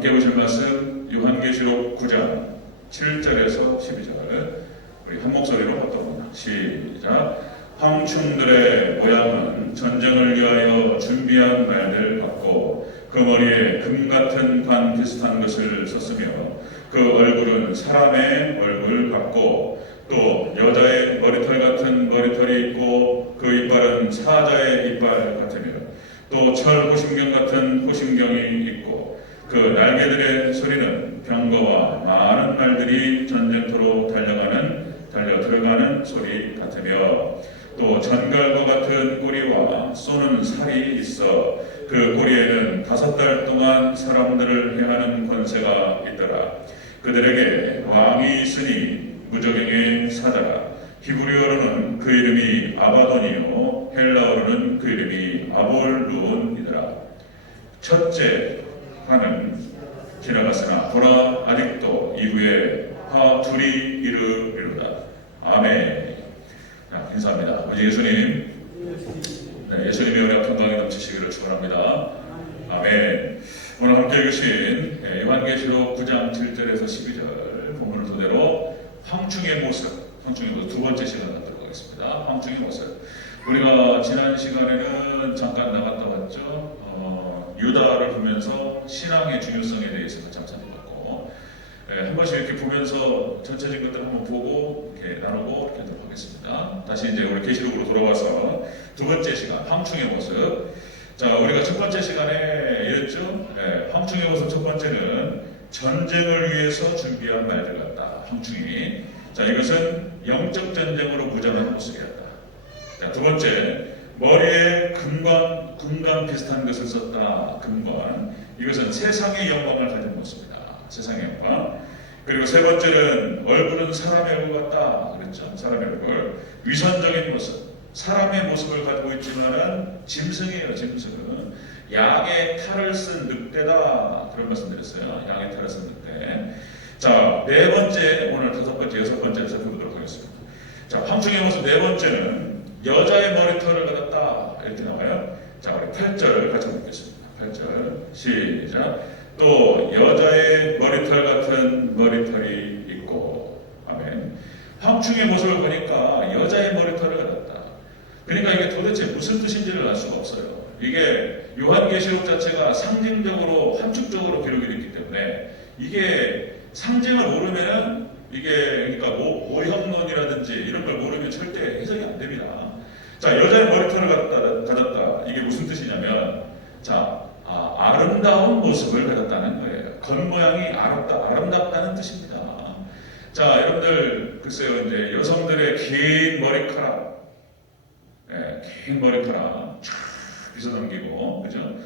함께 보실 말씀 요한계시록 9장 7절에서 12절 우리 한 목소리로 합독합니다. 시작. 황충들의 모양은 전쟁을 위하여 준비한 말들 같고 그 머리에 금 같은 관 비슷한 것을 썼으며 그 얼굴은 사람의 얼굴 같고 또 여자의 머리털 같은 머리털이 있고 그 이빨은 사자의 이빨 같으며 또 철 호심경 같은 호심경이 있고 그 날개들의 소리는 병거와 많은 말들이 전쟁터로 달려 들어가는 소리 같으며 또 전갈과 같은 꼬리와 쏘는 살이 있어 그 꼬리에는 5달 동안 사람들을 해하는 권세가 있더라. 그들에게 왕이 있으니 무저갱의 사자라. 히브리어로는 그 이름이 아바돈이요 헬라어로는 그 이름이 아볼루온이더라. 첫째 화는 지나갔으나 보라 아직도 이후에 화 둘이 이르리로다. 아멘. 인사합니다. 우리 예수님, 예수님의 은혜와 평강이 넘치시기를 축원합니다. 아멘. 오늘 함께 읽으신 요한계시록 9장 7절에서 12절 본문을 토대로 황충의 모습 두 번째 시간 갖도록 하겠습니다. 황충의 모습. 우리가 지난 시간에는 잠깐 나갔다 왔죠. 유다를 보면서 신앙의 중요성에 대해서 같이 참석했고, 한 번씩 이렇게 보면서 전체적인 것들을 한번 보고 이렇게 나누고 이렇게 하도록 하겠습니다. 다시 이제 우리 계시록으로 돌아와서 두 번째 시간 황충의 모습. 자, 우리가 첫 번째 시간에 이랬죠. 황충의 모습 첫 번째는 전쟁을 위해서 준비한 말들 같다. 황충이. 자, 이것은 영적 전쟁으로 무장한 모습이었다. 자, 두 번째, 머리에 금관 비슷한 것을 썼다. 금관. 이것은 세상의 영광을 가진 모습이다. 세상의 영광. 그리고 세 번째는 얼굴은 사람의 얼굴 같다. 그랬죠. 사람의 얼굴. 위선적인 모습. 사람의 모습을 가지고 있지만은 짐승이에요. 짐승은 양의 탈을 쓴 늑대다. 그런 말씀 드렸어요. 양의 탈을 쓴 늑대. 자, 네 번째, 오늘 다섯 번째, 여섯 번째 살펴보도록 하겠습니다. 자, 황충의 모습 네 번째는 여자의 머리털을 가졌다. 이렇게 나와요. 자, 우리 8절 같이 보겠습니다. 8절 시작. 또 여자의 머리털 같은 머리털이 있고, 아멘. 황충의 모습을 보니까 여자의 머리털을 가졌다. 그러니까 이게 도대체 무슨 뜻인지를 알 수가 없어요. 이게 요한계시록 자체가 상징적으로 함축적으로 기록이 됐기 때문에 이게 상징을 모르면은 이게 그러니까 오형론이라든지 이런 걸 모르면 절대 해석이 안 됩니다. 자, 여자의 머리털을 가졌다. 이게 무슨 뜻이냐면, 자, 아름다운 모습을 가졌다는 거예요. 겉모양이 아름답다는 뜻입니다. 자, 여러분들 글쎄요, 이제 여성들의 긴 머리카락, 긴 머리카락 쫙 빗어넘기고, 그죠?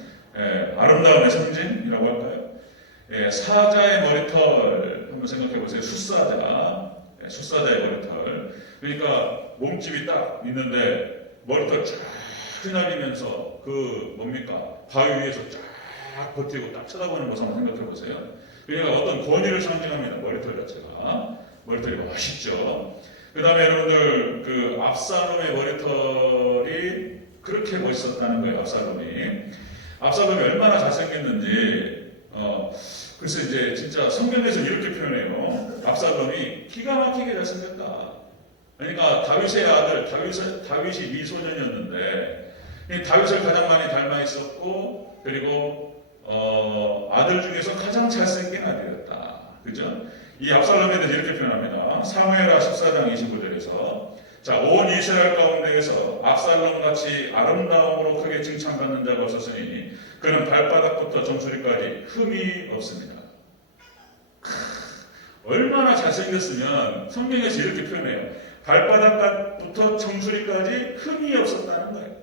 아름다움의 상징이라고 할까요? 사자의 머리털 한번 생각해 보세요. 숫사자의 머리털. 그러니까 몸집이 딱 있는데 머리털 쫙 휘날리면서 그 뭡니까? 바위 위에서 쫙 버티고 딱 쳐다보는 모습 한번 생각해 보세요. 그러니까 어떤 권위를 상징합니다. 머리털 자체가. 머리털이 멋있죠. 그 다음에 여러분들 그 압살롬의 머리털이 그렇게 멋있었다는 거예요. 압살롬이 얼마나 잘생겼는지 글쎄 이제 진짜 성경에서 이렇게 표현해요. 압살롬이 기가 막히게 잘생겼다. 그러니까 다윗의 아들, 다윗이 미소년이었는데 다윗을 가장 많이 닮아 있었고, 그리고 아들 중에서 가장 잘생긴 아들이었다. 그죠? 이 압살롬에 대해서 이렇게 표현합니다. 사무엘하 14장 25절에서 자, 온 이스라엘 가운데에서 압살롬 같이 아름다움으로 크게 칭찬받는 자가 없었으니 그는 발바닥부터 정수리까지 흠이 없습니다. 얼마나 잘생겼으면 성경에서 이렇게 표현해요. 발바닥부터 정수리까지 흠이 없었다는 거예요.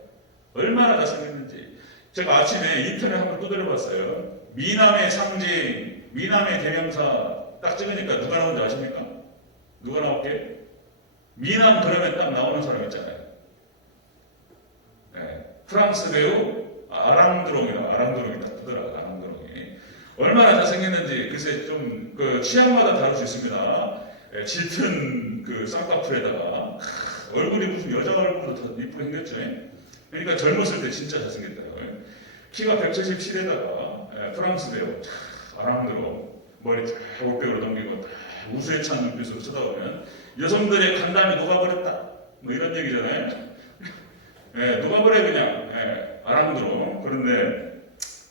얼마나 잘생겼는지. 제가 아침에 인터넷 한번 두드려봤어요. 미남의 상징, 미남의 대명사 딱 찍으니까 누가 나오는지 아십니까? 누가 나올게? 미남 그러면 딱 나오는 사람 있잖아요. 프랑스 배우 아랑드롱이 딱 뜨더라고요. 아랑드롱이. 얼마나 잘생겼는지 글쎄 좀 그 취향마다 다를 수 있습니다. 짙은 그 쌍꺼풀에다가 얼굴이 무슨 여자 얼굴로 더 이쁘게 생겼죠. 그러니까 젊었을 때 진짜 잘생겼다. 키가 177에다가 프랑스 배우 아랑드롱 머리 쫙 올백으로 넘기고 딱 우수에 찬 눈빛으로 쳐다보면 여성들의 간담이 녹아버렸다. 뭐 이런 얘기잖아요. 예, 녹아버려 그냥. 예, 아랑드로. 그런데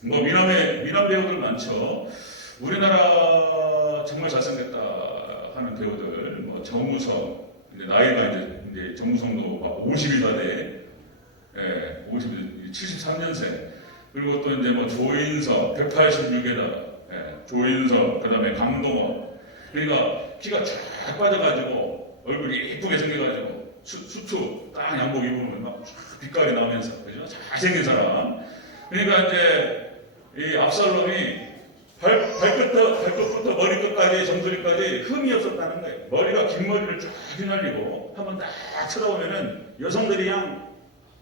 뭐 미남 배우들 많죠. 우리나라 정말 잘생겼다 하는 배우들, 뭐 정우성, 이제 나이가 이제 정우성도 막 50이 다 돼. 예, 73년생. 그리고 또 이제 뭐 조인성, 186에다가, 예, 조인성, 그 다음에 강동원. 그러니까 키가 쫙 빠져가지고, 얼굴이 예쁘게 생겨가지고, 수트 딱 양복 입으면 막 빛깔이 나오면서, 그죠? 잘생긴 사람. 그러니까 이제, 이 압살롬이 발끝부터 머리끝까지, 정수리까지 흠이 없었다는 거예요. 머리가 긴 머리를 쫙 휘날리고, 한번 딱 쳐다보면은 여성들이 그냥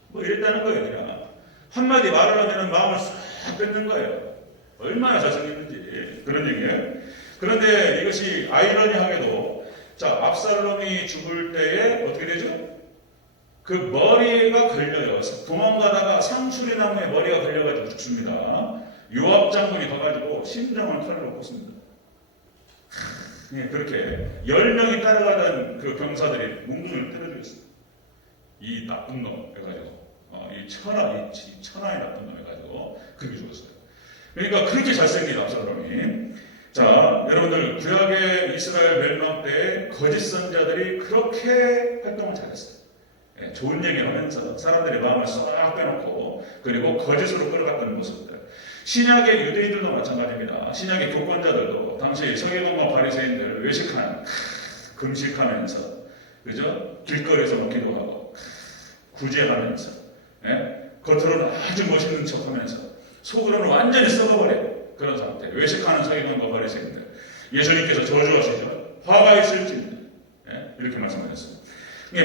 뭐 이랬다는 거예요, 그냥. 한마디 말을 하면은 마음을 싹 뺏는 거예요. 얼마나 잘생겼는지. 그런 얘기예요. 그런데 이것이 아이러니하게도, 자, 압살롬이 죽을 때에 어떻게 되죠? 그 머리가 걸려요. 도망가다가 상수리 나무에 머리가 걸려가지고 죽습니다. 요압 장군이 가가지고 심장을 칼로 꽂습니다. 예, 그렇게 10명이 따라가던 그 병사들이 몽둥이를 때려주겠어요. 이 나쁜 놈 해가지고 이 천하의 나쁜 놈 해가지고 그렇게 죽었어요. 그러니까 그렇게 잘생긴 압살롬이. 자, 여러분들 구약의 이스라엘 멸망 때 거짓 선자들이 그렇게 활동을 잘했어요. 예, 좋은 얘기하면서 사람들의 마음을 싹 빼놓고 그리고 거짓으로 끌어갔던 모습들. 신약의 유대인들도 마찬가지입니다. 신약의 교권자들도 당시 서기관과 바리새인들 외식하는 금식하면서, 그죠? 길거리에서 뭐 기도하고 구제하면서, 예? 겉으로는 아주 멋있는 척하면서 속으로는 완전히 썩어버려요. 그런 상태. 외식하는 서기관과 바리새인들. 예수님께서 저주하시죠. 화가 있을지니, 예? 이렇게 말씀하셨습니다.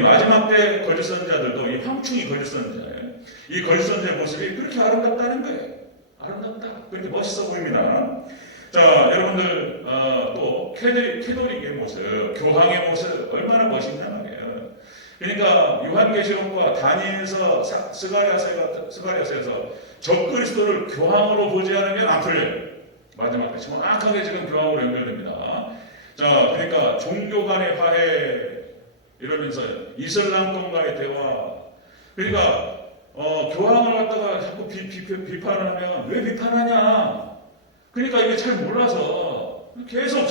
마지막 때 거짓 선자들도 이 황충이 거짓 선자예요. 이 거짓 선자의 모습이 그렇게 아름답다는 거예요. 아름답다. 그렇게 멋있어 보입니다. 자, 여러분들 또 캐톨릭의 모습, 교황의 모습 얼마나 멋있냐 말이에요. 그러니까 요한계시록과 다니엘서, 스가랴서에서 적그리스도를 교황으로 보지 않으면 안 풀려요. 마지막 때 정확하게 지금 교황으로 연결됩니다. 자, 그러니까 종교 간의 화해 이러면서 이슬람권과의 대화. 그러니까 교황을 갖다가 자꾸 비판을 하면 왜 비판하냐? 그러니까 이게 잘 몰라서 계속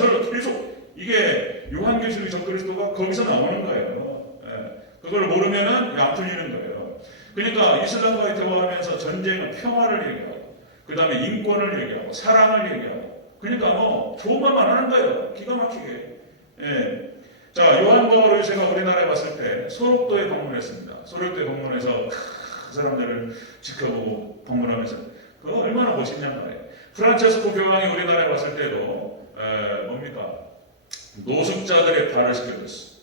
이게 요한계시록 적그리스도가 거기서 나오는 거예요. 예. 그걸 모르면은 안 풀리는 거예요. 그러니까 이슬람과의 대화하면서 전쟁, 평화를 얘기하고, 그 다음에 인권을 얘기하고, 사랑을 얘기하고, 그러니까 뭐 좋은 말만 하는 거예요. 기가 막히게. 예. 자, 요한 바오를 제가 우리나라에 왔을 때 소록도에 방문했습니다. 소록도에 방문해서 그 사람들을 지켜보고 방문하면서 그거 얼마나 멋있냔 말이에요. 프란체스코 교황이 우리나라에 왔을 때도 뭡니까? 노숙자들의 발을 씻겨줬어.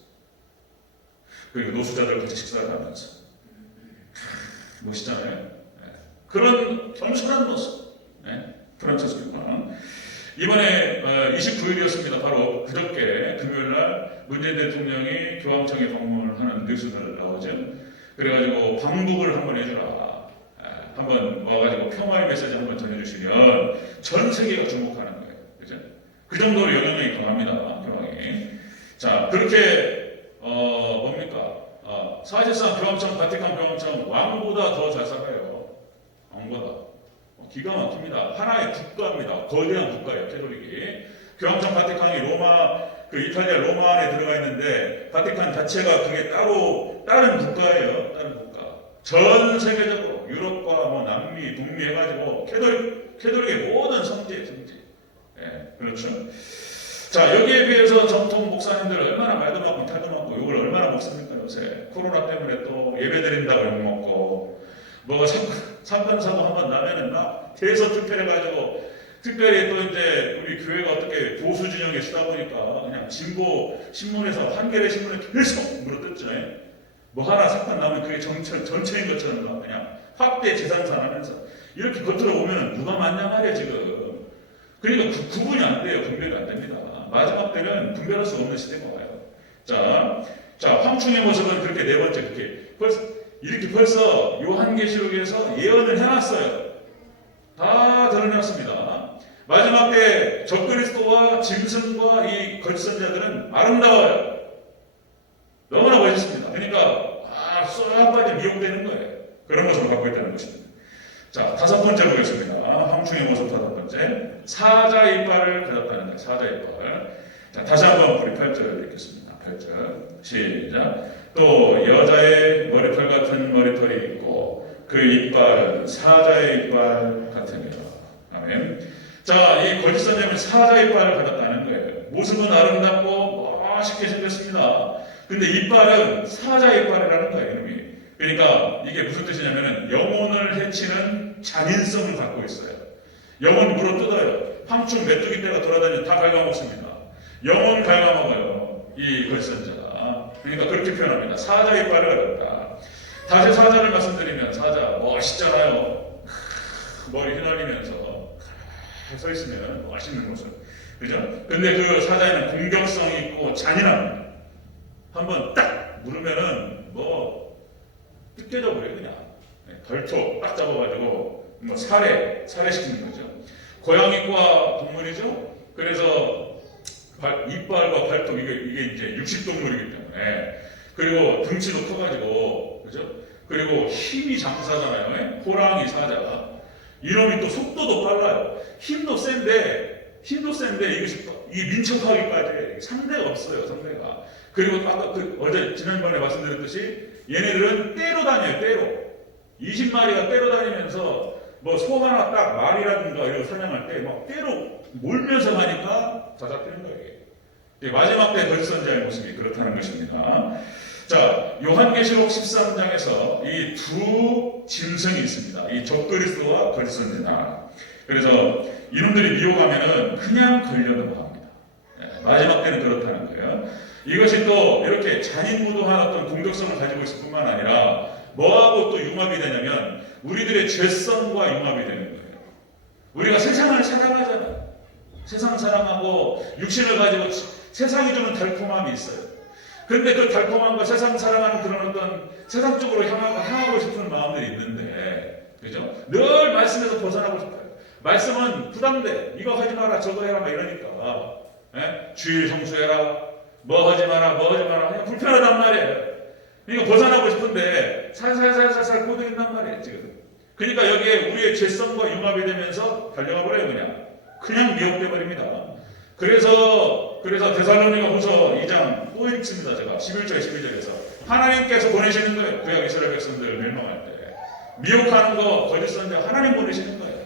그리고 노숙자들 같이 식사를 하면서 멋있잖아요. 그런 겸손한 모습. 프란체스코 교황. 이번에 29일이었습니다. 바로 그저께 금요일날 문재인 대통령이 교황청에 방문을 하는 뉴스들 나오죠. 그래가지고 방북을 한번 해주라. 한번 와가지고 평화의 메시지 한번 전해주시면 전 세계가 주목하는 거예요. 그죠? 그 정도로 영향력이 강합니다. 교황이. 자, 그렇게 뭡니까? 사실상 교황청, 바티칸 교황청 왕보다 더 잘 살아요. 왕보다. 기가 막힙니다. 하나의 국가입니다. 거대한 국가예요, 캐톨릭이. 교황청 바티칸이 이탈리아 로마 안에 들어가 있는데, 바티칸 자체가 그게 따로, 다른 국가예요. 다른 국가. 전 세계적으로, 유럽과 뭐 남미, 북미 해가지고, 캐톨릭의 모든 성지예요, 성지. 예, 그렇죠. 자, 여기에 비해서 정통 목사님들 얼마나 말도 많고, 이탈도 많고, 욕을 얼마나 먹습니까, 요새. 코로나 때문에 또 예배 드린다고 욕먹고, 뭐가 사건 사고 한번 나면은 막 대서특별해가지고 특별히 또 이제 우리 교회가 어떻게 보수 진영에 쓰다 보니까 그냥 진보 신문에서 한겨레 신문에 계속 물어뜯죠. 뭐 하나 사건 나면 그게 전체인 것처럼 막 그냥 확대 재산산하면서 이렇게 겉으로 보면 누가 맞냐 말이야 지금. 그러니까 구분이 안 돼요. 분별이 안 됩니다. 마지막 때는 분별할 수 없는 시대가 와요. 자, 황충의 모습은 그렇게 네 번째 이렇게 벌써 요한계시록에서 예언을 해놨어요. 다 드러났습니다. 마지막 때 적그리스도와 짐승과 이 거짓 선자들은 아름다워요. 너무나 멋있습니다. 그러니까 쏙 빠져 미혹되는 거예요. 그런 모습을 갖고 있다는 것입니다. 자, 다섯 번째 보겠습니다. 황충의 모습 다섯 번째. 사자 이빨을 가졌다는 거예요. 사자 이빨. 자, 다시 한번 우리 8절 읽겠습니다. 8절. 시작. 또 여자의 머리털 같은 머리털이 있고 그 이빨 사자의 이빨 같으니라. 아멘. 자, 이 거짓 선자는 사자 이빨을 가졌다는 거예요. 모습은 아름답고 멋있게 생겼습니다. 근데 이빨은 사자 이빨이라는 거예요, 이름이. 그러니까 이게 무슨 뜻이냐면은 영혼을 해치는 잔인성을 갖고 있어요. 영혼 물어 뜯어요. 황충 메뚜기 떼가 돌아다니면 다 갉아먹습니다. 영혼 갉아먹어요. 이 거짓 선자가. 그러니까 그렇게 표현합니다. 사자 이빨을 가졌다. 다시 사자를 말씀드리면 사자 멋있잖아요. 머리 휘날리면서 서 있으면 멋있는 모습. 그죠? 근데 그 사자에는 공격성이 있고 잔인합니다. 한번 딱 물으면은 뜯겨져 버려요, 그냥. 벌초 딱 잡아가지고 살해시키는 거죠. 고양이과 동물이죠. 그래서 이빨과 발톱 이게 이제 육식동물이기 때문에 그리고 등치도 커가지고 그죠. 그리고 힘이 장사잖아요. 호랑이 사자. 이놈이 또 속도도 빨라요. 힘도 센데 이 민첩하기까지 상대가 없어요. 상대가. 그리고 아까 어제 지난번에 말씀드렸듯이 얘네들은 떼로 다녀요. 떼로. 20마리가 떼로 다니면서 소 하나 딱 말이라든가 이런 사냥할 때 막 떼로 몰면서 가니까 다 잡히는 거예요. 마지막 때 거짓 선자의 모습이 그렇다는 것입니다. 자, 요한계시록 13장에서 이 두 짐승이 있습니다. 이 적그리스도와 거짓 선지자. 그래서 이놈들이 미혹하면은 그냥 걸려 넘어갑니다. 마지막 때는 그렇다는 거예요. 이것이 또 이렇게 잔인무도한 어떤 공격성을 가지고 있을 뿐만 아니라 뭐하고 또 융합이 되냐면 우리들의 죄성과 융합이 되는 거예요. 우리가 세상을 사랑하잖아요. 세상 사랑하고 육신을 가지고 세상이 주는 달콤함이 있어요. 근데 그 달콤함과 세상 사랑하는 그런 어떤 세상 쪽으로 향하고 싶은 마음들이 있는데, 그죠? 늘 말씀에서 벗어나고 싶어요. 말씀은 부담돼. 이거 하지 마라, 저거 해라, 막 이러니까. 주일 성수해라, 뭐 하지 마라, 그냥 불편하단 말이에요. 그러니까 벗어나고 싶은데 살살살살 고생한단 말이에요, 지금. 그러니까 여기에 우리의 죄성과 융합이 되면서 달려가 버려요, 그냥 미혹돼 버립니다. 그래서 데살로니가 후서 2장 또 읽습니다. 제가 11절 12절에서 하나님께서 보내시는 거예요. 구약 이스라엘 백성들 멸망할 때 미혹하는 거 거짓 선자 하나님 보내시는 거예요.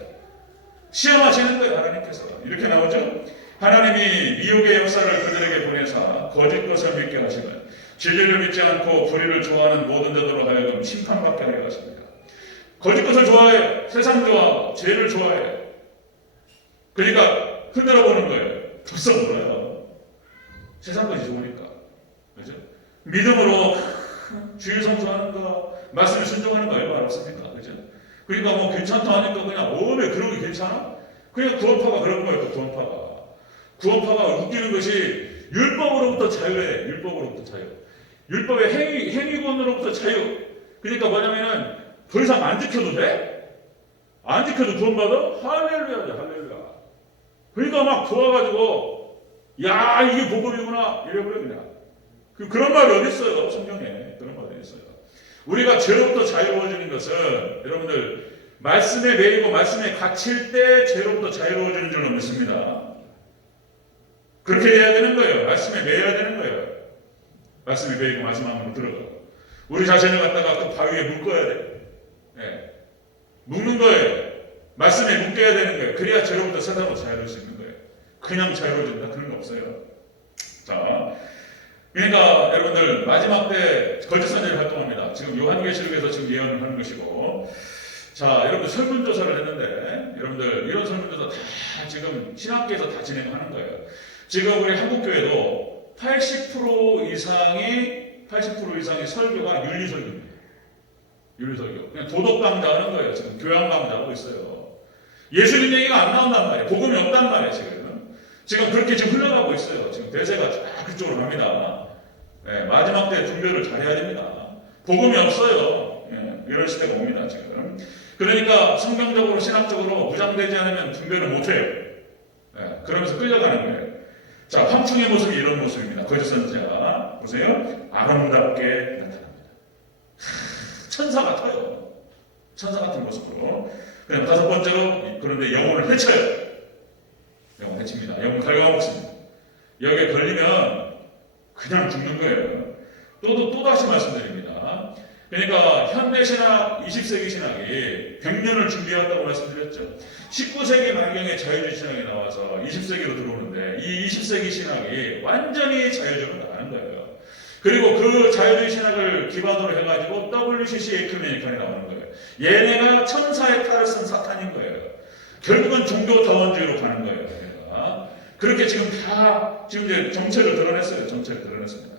시험하시는 거예요. 하나님께서 이렇게 나오죠. 하나님이 미혹의 역사를 그들에게 보내사 거짓 것을 믿게 하시면 진리를 믿지 않고 불의를 좋아하는 모든 자들로 하여금 심판받게 하려 하십니다. 거짓 것을 좋아해. 세상 좋아. 죄를 좋아해. 그러니까 흔들어 보는 거예요. 벌써 몰라요. 세상 것이 좋으니까. 그죠? 믿음으로 주일 성수하는 거, 말씀을 순종하는 거 얼마나 어렵습니까? 그죠? 그러니까 괜찮다 하니까 그냥 왜 그런 게 괜찮아? 그냥 구원파가 그런 거예요. 구원파가 웃기는 것이 율법으로부터 자유래. 율법으로부터 자유. 율법의 행위권으로부터 자유. 그러니까 뭐냐면은 더 이상 안 지켜도 돼? 안 지켜도 구원받아? 할렐루야죠. 할렐루야. 그러니까 막 좋아가지고 야 이게 복음이구나 이래버려 그냥. 그런 말이 어디 있어요? 성경에 그런 말이 어디 있어요? 우리가 죄로부터 자유로워지는 것은 여러분들 말씀에 매이고 말씀에 갇힐 때 죄로부터 자유로워지는 줄로 믿습니다. 그렇게 해야 되는 거예요. 말씀에 매여야 되는 거예요. 말씀에 매이고 말씀 안으로 들어가고 우리 자신을 갖다가 그 바위에 묶어야 돼. 묶는 거예요. 말씀에 묶여야 되는 거예요. 그래야 죄로부터 세상으로 자유로울 수 있는 거예요. 그냥 자유로워진다 그런 거 없어요. 자, 그러니까 여러분들 마지막 때 거짓 선자를 활동합니다. 지금 요한계시록에서 지금 예언을 하는 것이고, 자, 여러분들 설문조사를 했는데 여러분들 이런 설문조사 다 지금 신학계에서 다 진행하는 거예요. 지금 우리 한국교회도 80% 이상의 설교가 윤리설교입니다. 윤리설교. 그냥 도덕 강좌하는 거예요. 지금 교양 강좌하고 있어요. 예수님 얘기가 안 나온단 말이에요. 복음이 없단 말이에요. 지금 그렇게 지금 흘러가고 있어요. 지금 대세가 쫙 그쪽으로 갑니다. 마지막 때 분별을 잘해야 됩니다. 복음이 없어요. 이런 시대가 옵니다. 지금. 그러니까 성경적으로 신학적으로 무장되지 않으면 분별을 못해요. 그러면서 끌려가는 거예요. 자, 황충의 모습이 이런 모습입니다. 거짓 선지자가 보세요. 아름답게 나타납니다. 천사 같아요. 천사 같은 모습으로. 그냥 다섯 번째로, 그런데 영혼을 해쳐요. 영혼 해칩니다. 영혼 갉아먹습니다. 여기에 걸리면 그냥 죽는 거예요. 또 다시 말씀드립니다. 그러니까 현대신학, 20세기 신학이 100년을 준비한다고 말씀드렸죠. 19세기 말경에 자유주의 신학이 나와서 20세기로 들어오는데 이 20세기 신학이 완전히 자유주의로 나가는 거예요. 그리고 그 자유주의 신학을 기반으로 해가지고 WCC 에큐메니칸이 나오는 거예요. 얘네가 천사의 탈을 쓴 사탄인 거예요. 결국은 종교다원주의로 가는 거예요. 얘네가. 그렇게 지금 이제 정체를 드러냈어요. 정체를 드러냈습니다.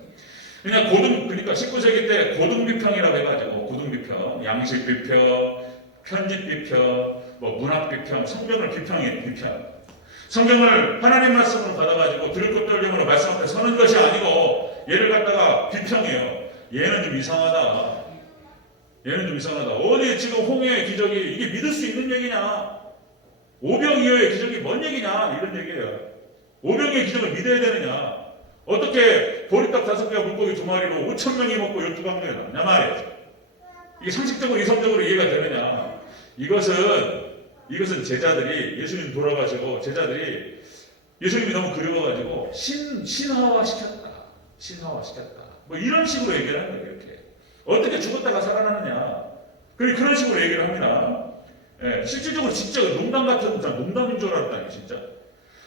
그러니까 19세기 때 고등비평이라고 해가지고 고등비평, 양식비평, 편집비평, 문학비평, 성경을 비평해, 비평. 성경을 하나님 말씀으로 받아가지고 들을 것들 영으로 말씀 앞에 서는 것이 아니고 얘를 갖다가 비평해요. 얘는 좀 이상하다. 얘는 좀 이상하다. 어디 지금 홍해의 기적이 이게 믿을 수 있는 얘기냐? 오병이어의 기적이 뭔 얘기냐? 이런 얘기예요. 오병이어의 기적을 믿어야 되느냐? 어떻게 보리떡 5개와 물고기 2마리로 5,000명이 먹고 12광명이 남냐 말이에요. 이게 상식적으로 이성적으로 이해가 되느냐? 이것은 제자들이 예수님 돌아가시고 제자들이 예수님이 너무 그리워가지고 신화화시켰다. 신화화시켰다. 이런 식으로 얘기를 하는 거예요. 이렇게 어떻게 죽었다가 살아나느냐? 그런 식으로 얘기를 합니다. 예, 실질적으로 진짜 농담 같은 농담인 줄 알았다니 진짜.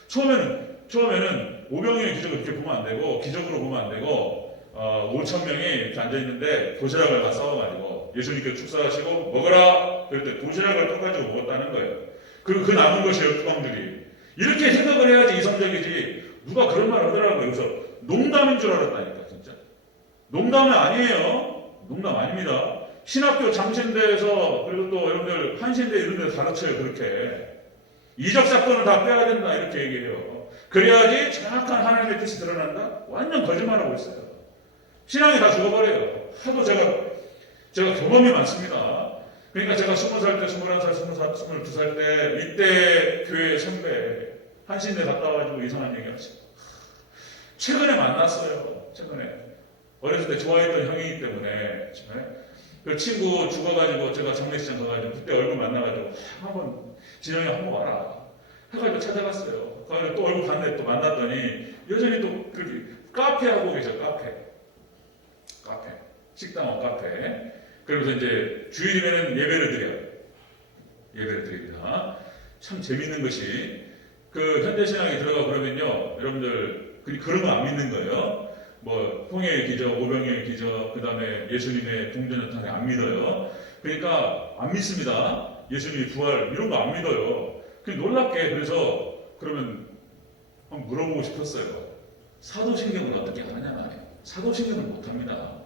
처음에는 오병이어의 기적을 이렇게 보면 안 되고 기적으로 보면 안 되고 5,000명이 이렇게 앉아 있는데 도시락을 다 싸워가지고 예수님께 축사하시고 먹어라. 그럴 때 도시락을 떠가지고 먹었다는 거예요. 그리고 그 남은 것이 12광들이 이렇게 생각을 해야지 이성적이지. 누가 그런 말 하더라고요. 그래서 농담인 줄 알았다니까 진짜. 농담이 아니에요. 농담 아닙니다. 신학교 장신대에서 그리고 또 여러분들 한신대 이런 데서 가르쳐요. 그렇게 이적 사건을 다 빼야 된다 이렇게 얘기해요. 그래야지 정확한 하나님의 뜻이 드러난다? 완전 거짓말하고 있어요. 신앙이 다 죽어버려요. 하도 제가 경험이 많습니다. 그러니까 제가 20살 때, 21살, 22살 때 이때 교회 선배 한신대 갔다 와가지고 이상한 얘기 하시고 최근에 만났어요. 최근에 어렸을 때 좋아했던 형이기 때문에 그 친구 죽어가지고 제가 장례식장 가가지고 그때 얼굴 만나가지고 한번 진영이 한번 와라 해가지고 찾아갔어요. 거기서 또 얼굴 봤는데 또 만났더니 여전히 또 카페 하고 계셔. 카페 식당하고 카페. 그러면서 이제 주일이면 예배를 드려요. 예배를 드립니다. 참 재밌는 것이 그 현대신앙에 들어가 그러면요 여러분들 그런 거 안 믿는 거예요. 홍해의 기적, 오병이어의 기적, 그 다음에 예수님의 동전연탄에 안 믿어요. 그러니까 안 믿습니다. 예수님의 부활 이런 거 안 믿어요. 놀랍게 그래서 그러면 한번 물어보고 싶었어요. 사도신경을 어떻게 하느냐 말이에요. 사도신경을 못합니다.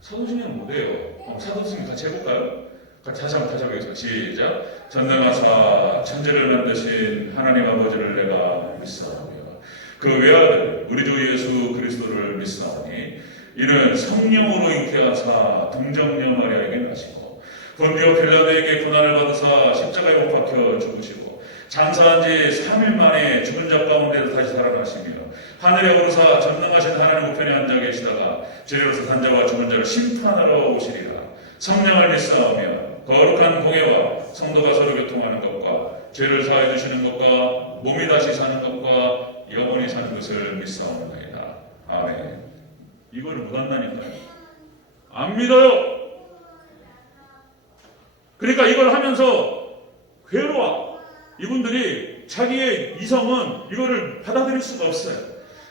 사도신경을 못해요. 사도신경 같이 해볼까요? 다시 한번 해서 시작. 전능하사 천지를 만드신 하나님 아버지를 내가 믿사오며 그 외아들 우리 주 예수 그리스도를 믿사오니 이는 성령으로 잉태하사 동정녀 마리아에게 나시고 본디오 빌라도에게 고난을 받으사 십자가에 못 박혀 죽으시고 장사한 지 3일 만에 죽은 자 가운데서 다시 살아나시며 하늘에 오르사 전능하신 하나님 우편에 앉아 계시다가 죄로서 산자와 죽은 자를 심판하러 오시리라. 성령을 믿사오며 거룩한 공예와 성도가 서로 교통하는 것과 죄를 사해 주시는 것과 몸이 다시 사는 것과 영원히 사는 것을 믿사옵나이다. 아멘. 이거를 못한다니까요. 안 믿어요. 그러니까 이걸 하면서 괴로워. 이분들이 자기의 이성은 이거를 받아들일 수가 없어요.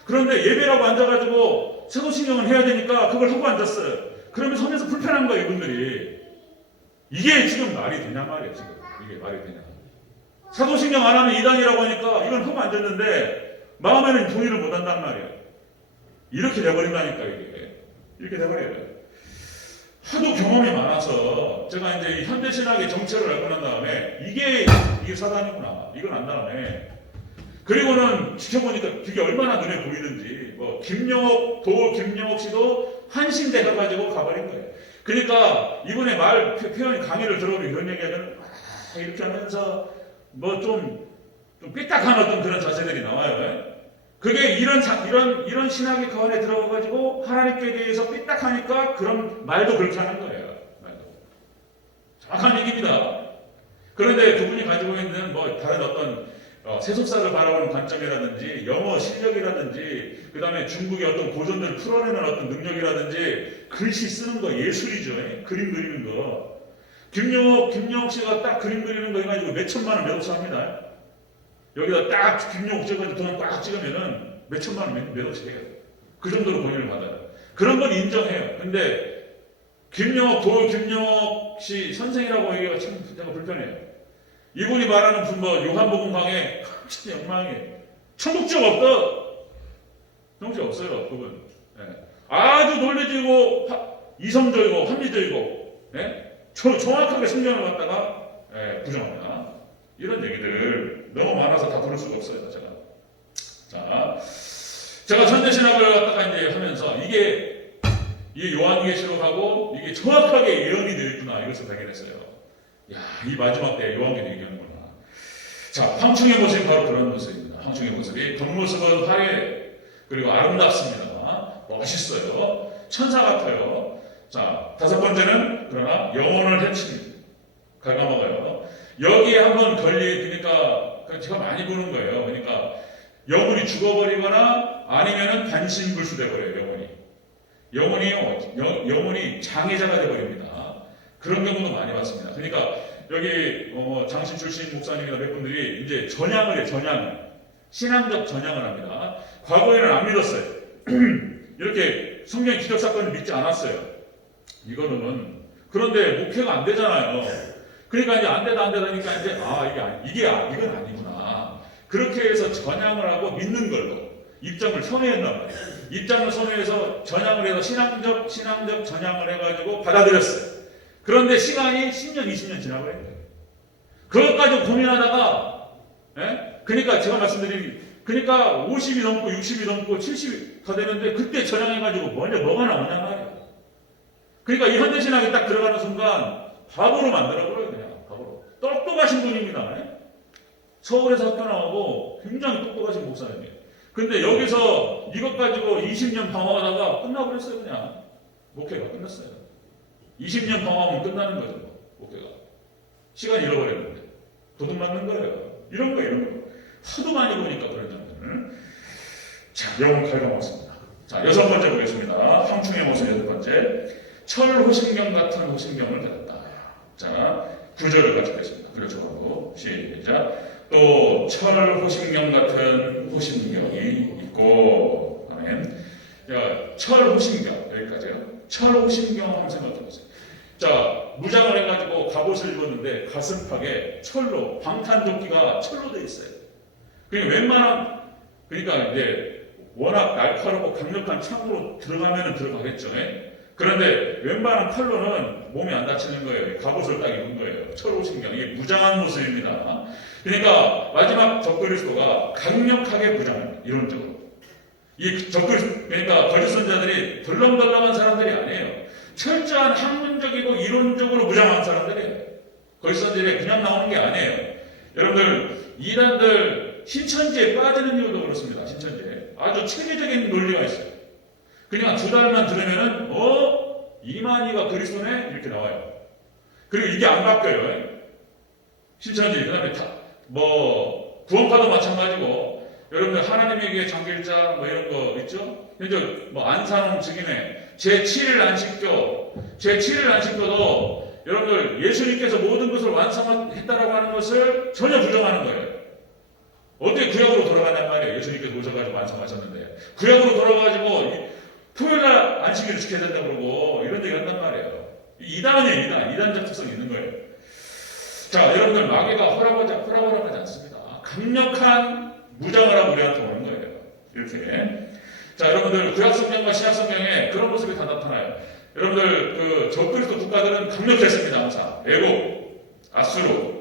그런데 예배라고 앉아가지고 사도신경을 해야 되니까 그걸 하고 앉았어요. 그러면서 하면서 불편한 거예요, 이분들이. 이게 지금 말이 되냐 말이에요, 지금. 이게 말이 되냐. 사도신경 안 하면 이단이라고 하니까 이건 하고 앉았는데 마음에는 동의를 못 한단 말이에요. 이렇게 돼버린다니까, 이게. 이렇게 돼버려요. 하도 경험이 많아서 제가 이제 현대신학의 정체를 알고 난 다음에 이게 사단이구나. 이건 안 다음에. 그리고는 지켜보니까 그게 얼마나 눈에 보이는지. 김영옥 씨도 한신대 가가지고 가버린 거예요. 그러니까 이분의 말 표현 강의를 들어보면 이런 얘기하면 이렇게 하면서 좀 삐딱한 어떤 그런 자세들이 나와요. 그게 이런 신학이 그 안에 들어가가지고 하나님께 대해서 삐딱하니까 그런 말도 그렇게 하는 거예요. 말도. 정확한 얘기입니다. 그런데 그분이 가지고 있는 뭐 다른 어떤 세속사를 바라보는 관점이라든지 영어 실력이라든지 그 다음에 중국의 어떤 고전들을 풀어내는 어떤 능력이라든지 글씨 쓰는 거 예술이죠. 그림 그리는 거. 김용옥 씨가 딱 그림 그리는 거 해가지고 몇 천만 원 매독수 합니다. 여기다 딱 김용옥 찍어가지고 돈 꽉 찍으면은 몇 천만 원 매독수 해요. 그 정도로 권유를 받아요. 그런 건 인정해요. 근데 김용옥 씨 선생이라고 얘기가 참 제가 불편해요. 이분이 말하는 뭐 요한복음 강에 참 엉망이에요. 천국적 없다. 천국적 없어요. 그분. 예. 아주 논리적이고 이성적이고 합리적이고 정확하게 성경을 갖다가 부정합니다. 이런 얘기들 너무 많아서 다 부를 수가 없어요. 제가 천대신학을 갖다가 이제 하면서 이게 요한계시록하고 이게 정확하게 예언이 되어 있구나 이것을 발견했어요. 야, 이 마지막 때 요한계시록 얘기하는구나. 자, 황충의 모습이 바로 그런 모습입니다. 황충의 모습이 겉모습은 화려해 그리고 아름답습니다. 멋있어요. 천사 같아요. 자, 다섯 번째는 그러나 영혼을 해칩니다. 갉아먹어요. 여기에 한번 그러니까 제가 많이 보는 거예요. 그러니까 영혼이 죽어버리거나 아니면은 반신불수돼버려요. 영혼이 장애자가 돼버립니다. 그런 경우도 많이 봤습니다. 그러니까 여기 장신 출신 목사님이나 몇 분들이 이제 전향을 해요. 신앙적 전향을 합니다. 과거에는 안 믿었어요. 이렇게 성경 기적 사건을 믿지 않았어요. 이거는 그런데 목회가 안 되잖아요. 그러니까 이제 안 되다니까 이제 이건 아니구나. 그렇게 해서 전향을 하고 믿는 걸로 입장을 선회했단 말이에요. 입장을 선회해서 전향을 해서 신앙적 전향을 해가지고 받아들였어요. 그런데 시간이 10년, 20년 지나버린 거예요. 그것까지 고민하다가, 그러니까 제가 그러니까 50이 넘고 60이 넘고 70이 다 되는데 그때 전향해가지고 먼저 뭐가 나오냐 말이에요. 그러니까 이 현대신학이 딱 들어가는 순간 바보로 만들어버려요, 그냥. 바보로. 똑똑하신 분입니다. 서울에서 학교 나오고 굉장히 똑똑하신 목사님이에요. 근데 여기서 이것 가지고 20년 방황하다가 끝나버렸어요, 그냥. 목회가 끝났어요. 20년 방황하면 끝나는 거죠, 목회가. 시간 잃어버렸는데. 도둑 맞는 거예요. 이런 거. 하도 많이 보니까 그런 점들을. 자, 영혼 갉아먹습니다. 자, 여섯 번째 보겠습니다. 황충의 모습 여섯 번째. 철호신경 같은 호신경을 가졌다. 자, 구절을 가져보겠습니다. 그렇죠. 시작. 또 철호신경 같은 호신경이 있고, 아멘. 자, 철호신경 여기까지요. 철호신경 한번 생각해보세요. 자, 무장을 해가지고 갑옷을 입었는데 가슴팍에 철로 방탄조끼가 철로 돼 있어요. 그러니까 이제 워낙 날카롭고 강력한 창으로 들어가면은 들어가겠죠. 그런데 웬만한 칼로는 몸이 안 다치는 거예요. 갑옷을 딱 입은 거예요. 철호신경. 이게 무장한 모습입니다. 그러니까 마지막 적그리스도가 강력하게 무장합니다. 이론적으로. 그러니까 거짓 선자들이 덜렁덜렁한 사람들이 아니에요. 철저한 학문적이고 이론적으로 무장한 사람들이에요. 거짓 선자들이 그냥 나오는 게 아니에요. 여러분들 이단들 신천지에 빠지는 이유도 그렇습니다. 신천지에 아주 체계적인 논리가 있어요. 그냥 두 달만 들으면은 이만희가 그리스도네 이렇게 나와요. 그리고 이게 안 바뀌어요. 신천지 그다음에 구원파도 마찬가지고 여러분들 하나님에게 잠길자 이런 거 있죠? 현재 안산홍 증인회 제7일 안식교도 여러분들 예수님께서 모든 것을 완성했다라고 하는 것을 전혀 부정하는 거예요. 어떻게 구약으로 돌아가냔 말이에요. 예수님께서 오셔가지고 완성하셨는데 구약으로 돌아가가지고 토요일날 안식일을 지켜야 된다 그러고 이런 얘기 한단 말이에요. 이단이에요. 이단적 특성이 있는 거예요. 자, 여러분들 마귀가 허락하지 않습니다. 강력한 무장을 하고 우리한테 오는 거예요. 이렇게. 자, 여러분들 구약성경과 신약성경에 그런 모습이 다 나타나요. 여러분들 적그리스도 국가들은 강력했습니다. 항상 애국, 아수르,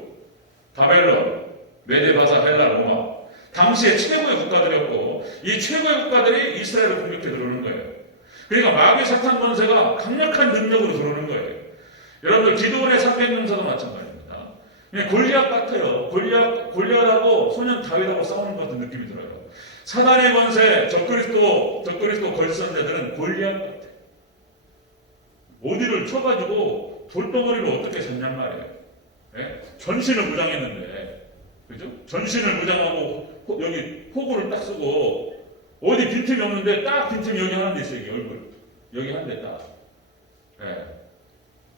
바벨론, 메데바사, 헬라, 로마 당시의 최고의 국가들이었고 이 최고의 국가들이 이스라엘을 공격해 들어오는 거예요. 그러니까 마귀 사탄 권세가 강력한 능력으로 들어오는 거예요. 여러분들 기도원의 300명사도 마찬가지입니다. 그냥 골리앗 같아요. 골리앗하고 소년 다윗하고 싸우는 것 같은 느낌이 들어요. 사단의 권세, 적그리스도 거짓선자들은 골리앗 같아. 어디를 쳐가지고 돌덩어리를 어떻게 잡냔 말이에요. 네? 전신을 무장했는데, 그죠? 전신을 무장하고 여기 포구를 딱 쓰고 어디 빈틈이 없는데 딱 빈틈이 여기 하나 돼 있어요. 여기 얼굴 여기 한 대 딱. 네.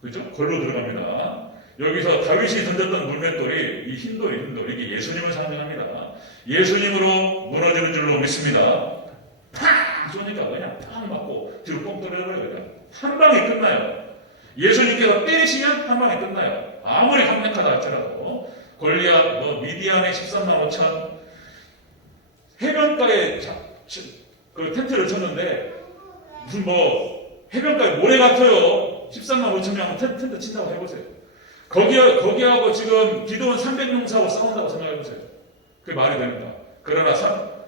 그죠? 걸로 들어갑니다. 여기서 다윗이 던졌던 물맷돌이 이 흰돌 이게 예수님을 상징합니다. 예수님으로 무너지는 줄로 믿습니다. 팍 쏘니까 그냥 팍 맞고 뒤로 뻥 떨어져버려요. 그냥 한 방에 끝나요. 예수님께서 때리시면 한 방에 끝나요. 아무리 강력하다 할지라도. 골리앗 미디안의 13만 5천 해변가에 그 텐트를 쳤는데 무슨 해변가에 모래 같아요. 13만 5천 명 텐트 친다고 해보세요. 거기하고 지금 기도원 300용사하고 싸운다고 생각해보세요. 그게 말이 됩니다. 그러나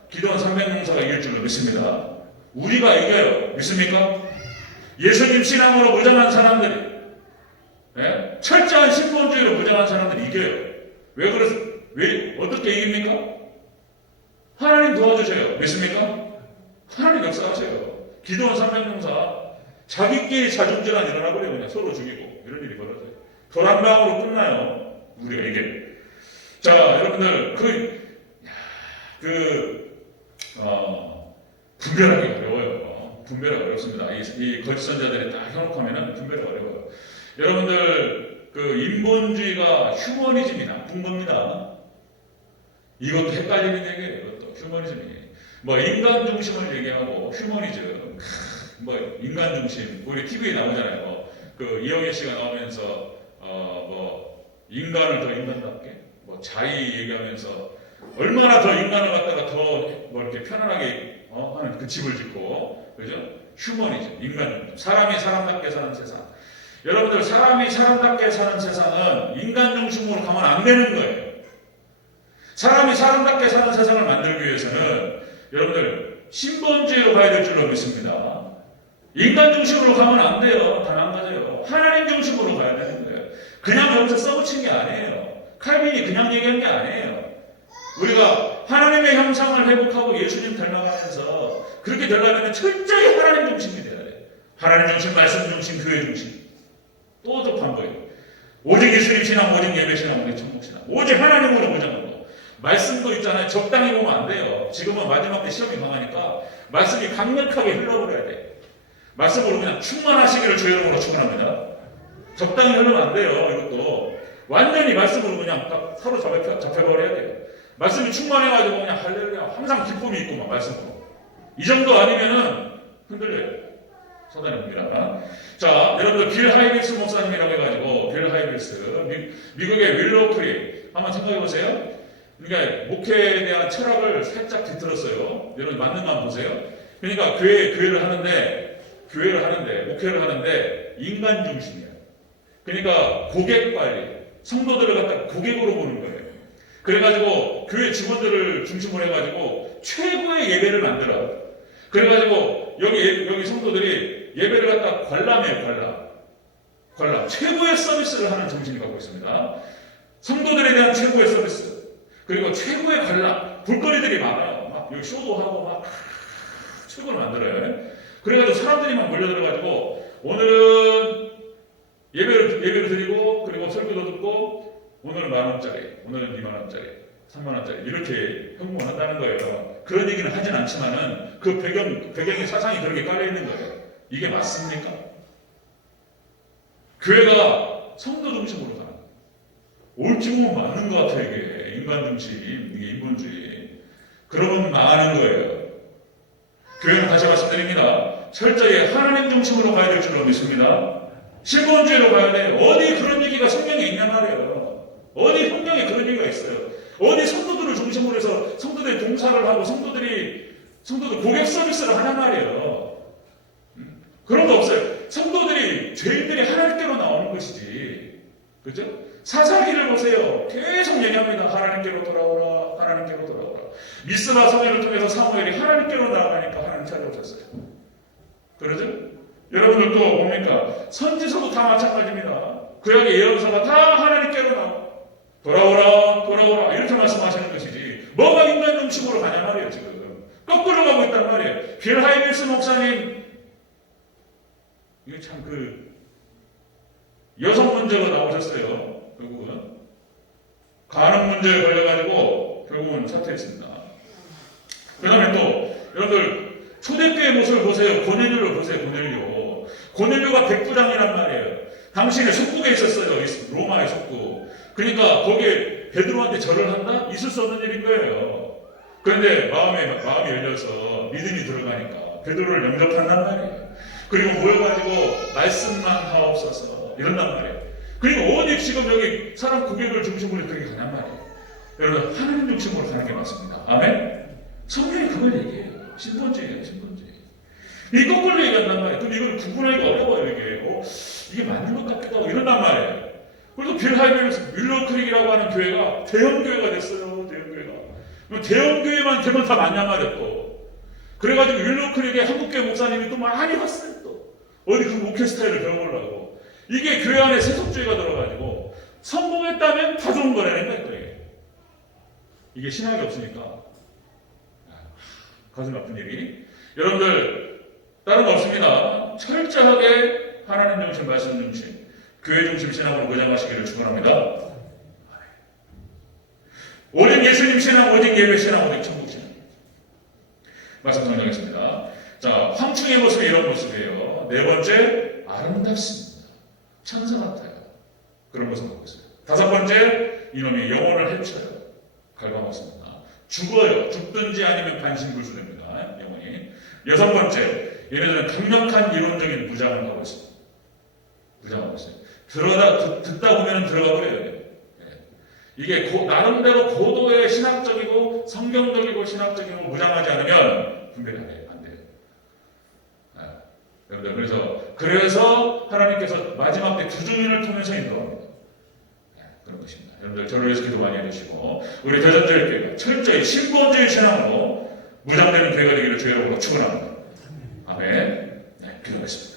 기도원 300용사가 이길 줄로 믿습니다. 우리가 이겨요. 믿습니까? 예수님 신앙으로 무장한 사람들이, 네? 철저한 신본주의로 무장한 사람들이 이겨요. 왜 어떻게 이깁니까? 하나님 도와주세요. 믿습니까? 하나님 역사하세요. 기도원 300용사 자기끼리 자중질환 일어나버려요. 그냥 서로 죽이고 이런 일이 벌어져요. 돌한 방으로 끝나요. 우리가 이게. 자, 여러분들 분별하기 어려워요. 분별하기 어렵습니다. 이 거짓 선자들이 딱 현혹하면은 분별하기 어려워요. 여러분들 인본주의가 휴머니즘이 나쁜 겁니다. 이것도 헷갈리는 얘기예요. 이것도 휴머니즘이 인간 중심을 얘기하고 휴머니즘 인간 중심 우리 TV에 나오잖아요. 이영애 씨가 나오면서 인간을 더 인간답게 자의 얘기하면서 얼마나 더 인간을 갖다가 더 이렇게 편안하게 하는 그 집을 짓고, 그죠? 휴머니즘, 인간, 사람이 사람답게 사는 세상. 여러분들, 사람이 사람답게 사는 세상은 인간 중심으로 가면 안 되는 거예요. 사람이 사람답게 사는 세상을 만들기 위해서는 여러분들 신본주의로 가야 될 줄로 믿습니다. 인간 중심으로 가면 안 돼요. 단 한 가지요. 하나님 중심으로 가야 되는 거예요. 그냥 여기서 써붙인 게 아니에요. 칼빈이 그냥 얘기한 게 아니에요. 우리가 하나님의 형상을 회복하고 예수님 닮아가면서 그렇게 되려면 철저히 하나님 중심이 돼야 돼요. 하나님 중심, 말씀 중심, 교회 중심. 또 접한 거예요. 오직 예수님 신앙, 오직 예배 신앙, 오직 천국 신앙. 오직 하나님으로 무장하고. 말씀도 있잖아요. 적당히 보면 안 돼요. 지금은 마지막 때 시험이 강하니까 말씀이 강력하게 흘러버려야 돼요. 말씀으로 그냥 충만하시기를 주의 이름으로 축원합니다. 적당히 흐르면 안 돼요. 이것도 완전히 말씀으로 그냥 딱 사로잡혀버려야 돼요. 말씀이 충만해가지고 그냥 할렐루야 항상 기쁨이 있고 막 말씀으로 이 정도 아니면은 흔들려요. 사단입니다. 자, 여러분들 빌 하이빌스 목사님이라고 해가지고 빌 하이빌스 미국의 윌로우 크릭 한번 생각해보세요. 그러니까 목회에 대한 철학을 살짝 뒤틀었어요. 여러분 맞는 거 한번 보세요. 그러니까 교회를 하는데 목회를 하는데 인간 중심이에요. 그러니까 고객 관리, 성도들을 갖다 고객으로 보는 거예요. 그래가지고 교회 직원들을 중심으로 해가지고 최고의 예배를 만들어. 그래가지고 여기 성도들이 예배를 갖다 관람해요. 관람. 최고의 서비스를 하는 정신이 갖고 있습니다. 성도들에 대한 최고의 서비스. 그리고 최고의 관람. 볼거리들이 많아요. 막 여기 쇼도 하고 막 최고를 만들어요. 그래가지고 사람들이 막 몰려들어가지고 오늘은 예배를 드리고 그리고 설교도 듣고 오늘은 10,000원짜리, 오늘은 20,000원짜리, 30,000원짜리 이렇게 현금을 한다는 거예요. 그런 얘기는 하진 않지만은 그 배경의 사상이 그렇게 깔려있는 거예요. 이게 맞습니까? 교회가 성도 중심으로 가는 옳지 보면 맞는 것 같아요. 이게 인간 중심, 이게 인본주의. 그러면 망하는 거예요. 교회는 다시 말씀드립니다. 철저히 하나님 중심으로 가야 될 줄로 믿습니다. 신본주의로 가야 돼요. 어디 그런 얘기가 성경에 있냐 말이에요. 어디 성경에 그런 얘기가 있어요. 어디 성도들을 중심으로 해서 성도들이 동사를 하고 성도들 고객 서비스를 하냐 말이에요. 그런 거 없어요. 성도들이 죄인들이 하나님께로 나오는 것이지. 그죠? 사사기를 보세요. 계속 얘기합니다. 하나님께로 돌아오라. 하나님께로 돌아오라. 미스바 성회를 통해서 사무엘이 하나님께로 나아가니까 하나님 찾아오셨어요. 그러죠? 여러분들도 뭡니까? 선지서도 다 마찬가지입니다. 구약의 예언서가 다 하나님께로 나와. 돌아오라, 돌아오라 이렇게 말씀하시는 것이지 뭐가 인간 중심으로 가냐 말이에요. 지금 거꾸로 가고 있단 말이에요. 빌 하이빌스 목사님 이게 참 여성 문제가 나오셨어요. 결국은 가는 문제에 걸려가지고 결국은 사퇴했습니다. 그 다음에 또 여러분들 초대교회 모습을 보세요. 고넬료를 보세요. 고넬료가 백부장이란 말이에요. 당신의 속국에 있었어요. 로마의 속국. 그러니까 거기에 베드로한테 절을 한다? 있을 수 없는 일인 거예요. 그런데 마음이 열려서 믿음이 들어가니까 베드로를 영접한단 말이에요. 그리고 모여가지고 말씀만 하옵소서 이런단 말이에요. 그리고 오직 지금 여기 사람 고객을 중심으로 그렇게 가냔 말이에요. 여러분 하나님 중심으로 가는 게 맞습니다. 아멘? 성경이 그걸 얘기해요. 신본주의예요. 이 거꾸로 얘기한단 말이에요. 근데 이걸 구분하기가 어려워요. 이게 맞는 것 같기도 하고 이런단 말이에요. 그래서 빌 하이빌스 윌로크릭이라고 하는 교회가 대형교회가 됐어요. 대형교회만 되면 다 맞냐 말이에요. 또 그래가지고 윌로크릭의 한국교회 목사님이 또 많이 왔어요. 또 어디 그 목회 스타일을 배워보려고. 이게 교회 안에 세속주의가 들어가지고 성공했다면 다 좋은 거라는 거예요. 이게 신학이 없으니까 가슴 아픈 일이. 여러분들 다른 거 없습니다. 철저하게 하나님 중심, 말씀 중심, 교회 중심 신앙으로 무장하시기를 축원합니다. 오직 예수님 신앙, 오직 예배 신앙, 오직 천국 신앙. 말씀 정리하겠습니다. 자, 황충의 모습이 이런 모습이에요. 네 번째, 아름답습니다. 천사 같아요. 그런 모습 갖고 있어요. 다섯 번째, 이놈이 영혼을 해쳐요. 갈가먹습니다. 죽어요. 죽든지 아니면 반신불수됩니다. 영혼이. 여섯 번째, 얘네들은 강력한 이론적인 무장을 하고 있습니다. 무장하고 있어요. 듣다 보면 들어가 버려요. 이게 나름대로 고도의 신학적이고 성경적이고 신학적이고 무장하지 않으면 분별이 안 돼요. 여러분들 그래서 하나님께서 마지막 때 두 증인을 통해서 인도합니다. 그런 것입니다. 여러분들 저를 위해서 기도 많이 해주시고 우리 대전제일교회가 철저히 신본주의 신앙으로 무장되는 교회가 되기를 주의 이름으로 축원합니다. 아멘. 네, 기도하겠습니다.